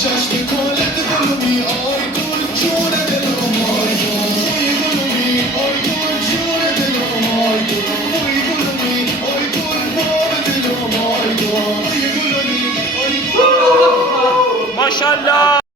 جشن کالت گلومی آی گل جون دلم آی گل وی گلومی آی گل جون دلم آی گل وی گلومی آی گل بار دلم آی گل وی گلومی آی گل. ماشاءالله.